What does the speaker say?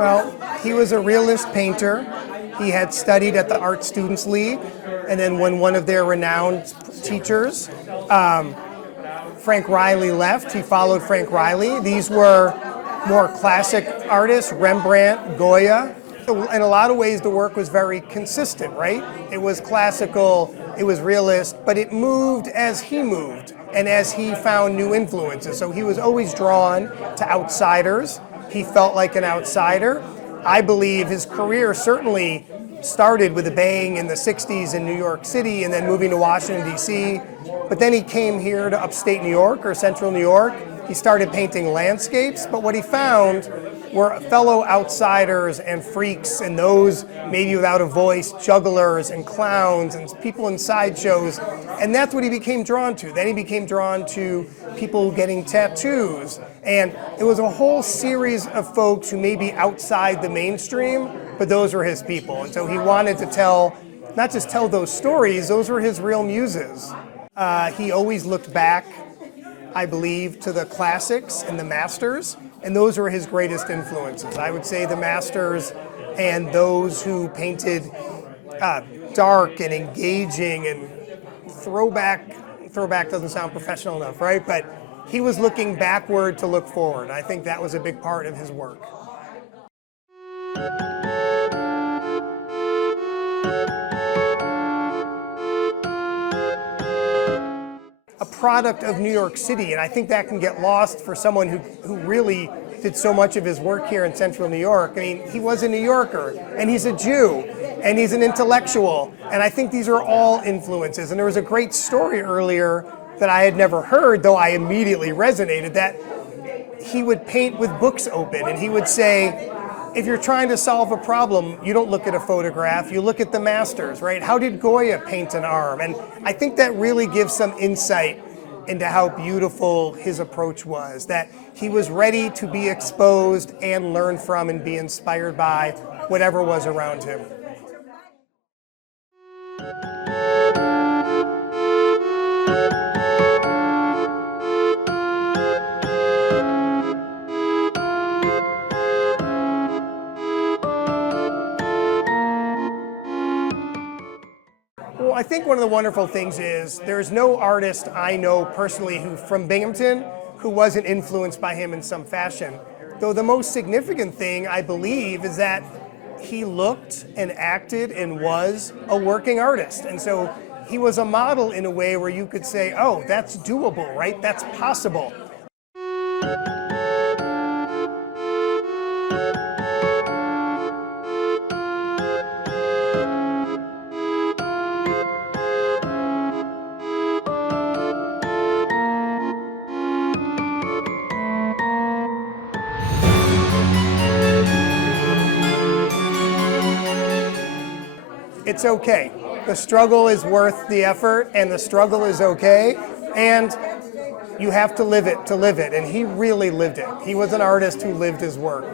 Well, he was a realist painter. He had studied at the Art Students League, and then when one of their renowned teachers, Frank Riley, left, he followed Frank Riley. These were more classic artists, Rembrandt, Goya. In a lot of ways, the work was very consistent, right? It was classical, it was realist, but it moved as he moved and as he found new influences. So he was always drawn to outsiders. He felt like an outsider. I believe his career certainly started with a bang in the 60s in New York City and then moving to Washington, D.C. But then he came here to upstate New York or central New York. He started painting landscapes, but what he found were fellow outsiders and freaks and those maybe without a voice, jugglers and clowns and people in sideshows. And that's what he became drawn to. Then he became drawn to people getting tattoos. And it was a whole series of folks who may be outside the mainstream, but those were his people. And so he wanted to tell, not just tell those stories, those were his real muses. He always looked back, I believe, to the classics and the masters, and those were his greatest influences. I would say the masters and those who painted dark and engaging and throwback doesn't sound professional enough, right? But he was looking backward to look forward. I think that was a big part of his work. A product of New York City, and I think that can get lost for someone who really did so much of his work here in central New York. I mean, he was a New Yorker, and he's a Jew, and he's an intellectual, and I think these are all influences. And there was a great story earlier that I had never heard, though I immediately resonated, that he would paint with books open, and he would say, if you're trying to solve a problem, you don't look at a photograph, you look at the masters, right? How did Goya paint an arm? And I think that really gives some insight into how beautiful his approach was, that he was ready to be exposed and learn from and be inspired by whatever was around him. Well, I think one of the wonderful things is there's no artist I know personally who from Binghamton who wasn't influenced by him in some fashion. Though the most significant thing, I believe, is that he looked and acted and was a working artist. And so he was a model in a way where you could say, oh, that's doable, right? That's possible. It's okay. The struggle is worth the effort, and the struggle is okay, and you have to live it, and he really lived it. He was an artist who lived his work.